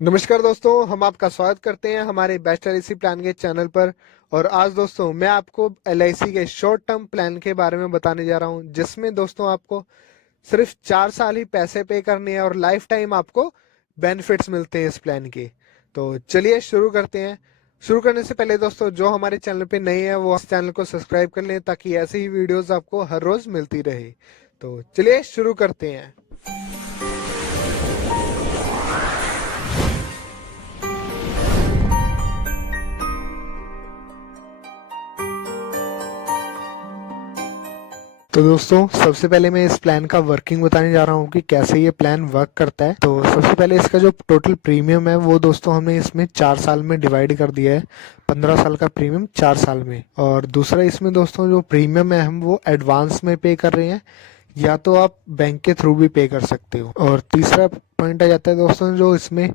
नमस्कार दोस्तों, हम आपका स्वागत करते हैं हमारे बेस्ट एलआईसी प्लान के चैनल पर। और आज दोस्तों मैं आपको एलआईसी के शॉर्ट टर्म प्लान के बारे में बताने जा रहा हूं, जिसमें दोस्तों आपको सिर्फ 4 साल ही पैसे पे करने हैं और लाइफ टाइम आपको बेनिफिट्स मिलते हैं इस प्लान के। तो चलिए शुरू करते हैं। शुरू करने से पहले दोस्तों जो हमारे चैनल पे नए हैं वो इस चैनल को सब्सक्राइब कर लें, ताकि ऐसे ही वीडियोस आपको हर रोज मिलती रहे। तो चलिए शुरू करते हैं। तो दोस्तों सबसे पहले मैं इस प्लान का वर्किंग बताने जा रहा हूँ कि कैसे ये प्लान वर्क करता है। तो सबसे पहले इसका जो टोटल प्रीमियम है वो दोस्तों हमने इसमें 4 साल में डिवाइड कर दिया है। 15 साल का प्रीमियम 4 साल में। और दूसरा इसमें दोस्तों जो प्रीमियम है हम वो एडवांस में पे कर रहे हैं, या तो आप बैंक के थ्रू भी पे कर सकते हो। और तीसरा पॉइंट आ जाता है दोस्तों, जो इसमें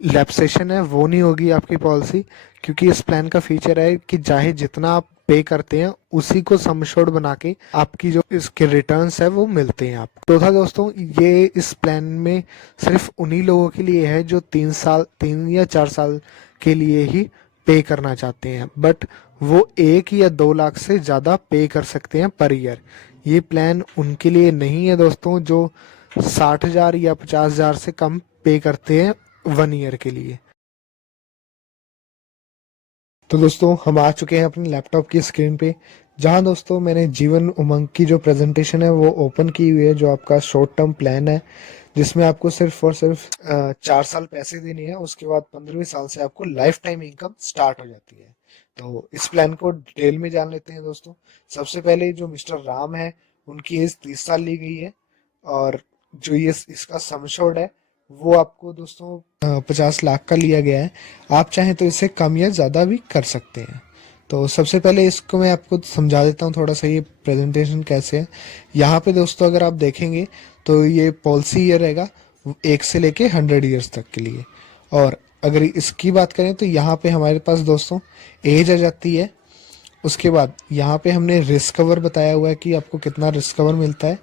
लैप्सेशन है वो नहीं होगी आपकी पॉलिसी, क्योंकि इस प्लान का फीचर है कि चाहे जितना आप पे करते हैं उसी को सम एश्योर्ड बना के आपकी जो इसके रिटर्न्स है वो मिलते हैं आपको। तो था दोस्तों ये इस प्लान में सिर्फ उन्हीं लोगों के लिए है जो 3 या 4 साल के लिए ही पे करना चाहते हैं, बट वो 1 या 2 लाख से ज्यादा पे कर सकते हैं पर ईयर। ये प्लान उनके लिए नहीं है दोस्तों जो 60,000 या 50,000 से कम पे करते हैं 1 ईयर के लिए। तो दोस्तों हम आ चुके हैं अपने लैपटॉप की स्क्रीन पे, जहां दोस्तों मैंने जीवन उमंग की जो प्रेजेंटेशन है वो ओपन की हुई है, जो आपका शॉर्ट टर्म प्लान है, जिसमें आपको सिर्फ और सिर्फ 4 साल पैसे देने हैं। उसके बाद 15वें साल से आपको लाइफ टाइम इनकम स्टार्ट हो जाती है। तो इस प्लान को डिटेल में जान लेते हैं दोस्तों। सबसे पहले जो मिस्टर राम है उनकी एज 30 साल ली गई है, और जो ये इसका सम एश्योर्ड है वो आपको दोस्तों 50 लाख का लिया गया है। आप चाहें तो इससे कम या ज़्यादा भी कर सकते हैं। तो सबसे पहले इसको मैं आपको समझा देता हूँ थोड़ा सा, ये प्रेजेंटेशन कैसे है। यहाँ पे दोस्तों अगर आप देखेंगे तो ये पॉलिसी ईयर रहेगा 1 से लेके 100 ईयर्स तक के लिए। और अगर इसकी बात करें तो यहाँ पे हमारे पास दोस्तों एज आ जाती है। उसके बाद यहाँ पे हमने रिस्क कवर बताया हुआ है कि आपको कितना रिस्क कवर मिलता है।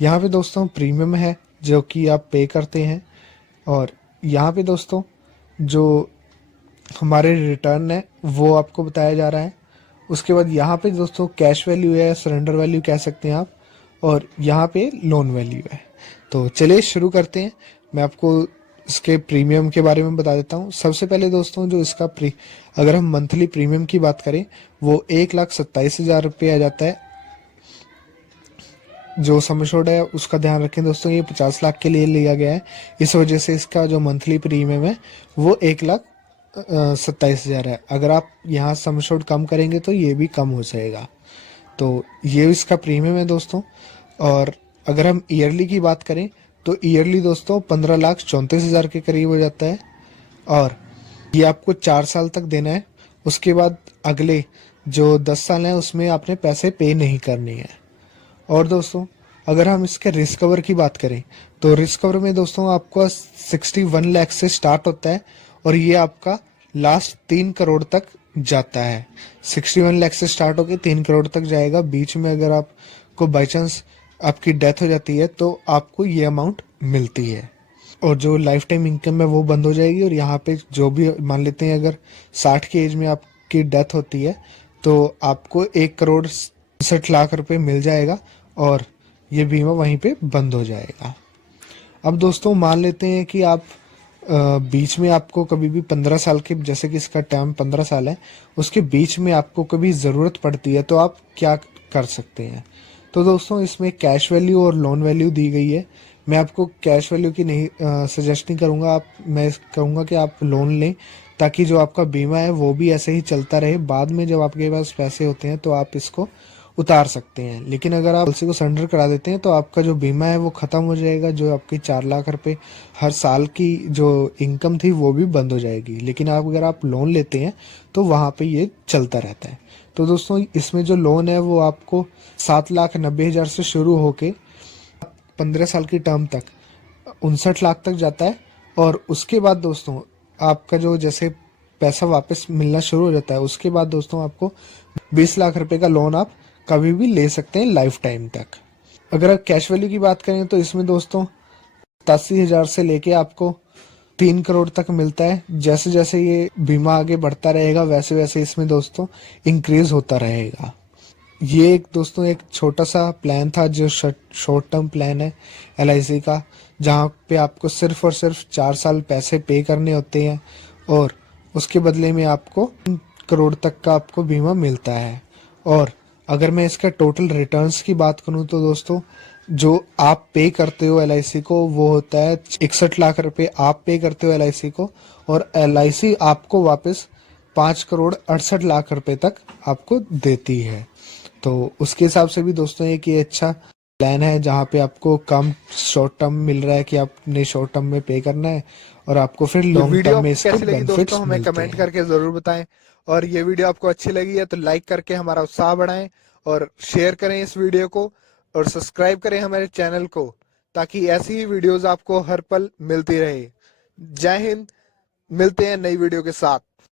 यहाँ पे दोस्तों प्रीमियम है जो कि आप पे करते हैं। और यहाँ पे दोस्तों जो हमारे रिटर्न है वो आपको बताया जा रहा है। उसके बाद यहाँ पे दोस्तों कैश वैल्यू है, सरेंडर वैल्यू कह सकते हैं आप, और यहाँ पे लोन वैल्यू है। तो चलिए शुरू करते हैं। मैं आपको इसके प्रीमियम के बारे में बता देता हूँ। सबसे पहले दोस्तों जो इसका अगर हम मंथली प्रीमियम की बात करें वो 1,27,000 रुपये आ जाता है। जो सम एश्योर्ड है उसका ध्यान रखें दोस्तों, ये 50 लाख के लिए लिया गया है, इस वजह से इसका जो मंथली प्रीमियम है वो 1,27,000 है। अगर आप यहाँ सम एश्योर्ड कम करेंगे तो ये भी कम हो जाएगा। तो ये इसका प्रीमियम है दोस्तों। और अगर हम ईयरली की बात करें तो ईयरली दोस्तों 15,34,000 के करीब हो जाता है। और ये आपको 4 साल तक देना है। उसके बाद अगले जो 10 साल हैं उसमें आपने पैसे पे नहीं करने हैं। और दोस्तों अगर हम इसके रिस्क कवर की बात करें तो रिस्क कवर में दोस्तों आपका 61 लाख से स्टार्ट होता है, और ये आपका लास्ट 3 करोड़ तक जाता है। 61 लाख से स्टार्ट होकर 3 करोड़ तक जाएगा। बीच में अगर आपको बाई चांस आपकी डेथ हो जाती है तो आपको ये अमाउंट मिलती है, और जो लाइफ टाइम इनकम है वो बंद हो जाएगी। और यहाँ पे जो भी मान लेते हैं अगर 60 की एज में आपकी डेथ होती है तो आपको 1,65,00,000 रुपये मिल जाएगा, और ये बीमा वहीं पे बंद हो जाएगा। अब दोस्तों मान लेते हैं कि आप बीच में आपको कभी भी 15 साल के, जैसे कि इसका टर्म 15 साल है, उसके बीच में आपको कभी ज़रूरत पड़ती है तो आप क्या कर सकते हैं। तो दोस्तों इसमें कैश वैल्यू और लोन वैल्यू दी गई है। मैं आपको कैश वैल्यू की नहीं सजेस्ट नहीं करूँगा, मैं कहूँगा कि आप लोन लें, ताकि जो आपका बीमा है वो भी ऐसे ही चलता रहे। बाद में जब आपके पास पैसे होते हैं तो आप इसको उतार सकते हैं। लेकिन अगर आप पॉलिसी को सरेंडर करा देते हैं तो आपका जो बीमा है वो ख़त्म हो जाएगा। जो आपकी 4 लाख रुपए हर साल की जो इनकम थी वो भी बंद हो जाएगी। लेकिन आप अगर आप लोन लेते हैं तो वहाँ पे ये चलता रहता है। तो दोस्तों इसमें जो लोन है वो आपको 7,90,000 से शुरू होके 15 साल की टर्म तक 59 लाख तक जाता है। और उसके बाद दोस्तों आपका जो जैसे पैसा वापस मिलना शुरू हो जाता है, उसके बाद दोस्तों आपको 20 लाख रुपए का लोन आप कभी भी ले सकते हैं लाइफ टाइम तक। अगर आप कैश वैल्यू की बात करें तो इसमें दोस्तों 87,000 से लेके आपको 3 करोड़ तक मिलता है। जैसे जैसे ये बीमा आगे बढ़ता रहेगा वैसे वैसे इसमें दोस्तों इंक्रीज होता रहेगा। ये एक दोस्तों एक छोटा सा प्लान था जो शॉर्ट टर्म प्लान है एलआईसी का, जहाँ पे आपको सिर्फ और सिर्फ 4 साल पैसे पे करने होते हैं और उसके बदले में आपको 3 करोड़ तक का आपको बीमा मिलता है। और अगर मैं इसका टोटल रिटर्न्स की बात करूं तो दोस्तों जो आप पे करते हो एलआईसी को वो होता है 61 लाख रुपए आप पे करते हो एलआईसी को, और एलआईसी आपको वापस 5 करोड़ 68 लाख रुपए तक आपको देती है। तो उसके हिसाब से भी दोस्तों एक ये अच्छा प्लान है जहाँ पे आपको कम शॉर्ट टर्म मिल रहा है कि आपने शॉर्ट टर्म में पे करना है और आपको फिर लॉन्ग टर्म में इसके कैसी लगी बेनिफिट्स दोस्तों हमें मिलते कमेंट हैं। करके जरूर बताएं। और ये वीडियो आपको अच्छी लगी है तो लाइक करके हमारा उत्साह बढ़ाएं और शेयर करें इस वीडियो को और सब्सक्राइब करें हमारे चैनल को, ताकि ऐसी ही वीडियोस आपको हर पल मिलती रहे। जय हिंद, मिलते हैं नई वीडियो के साथ।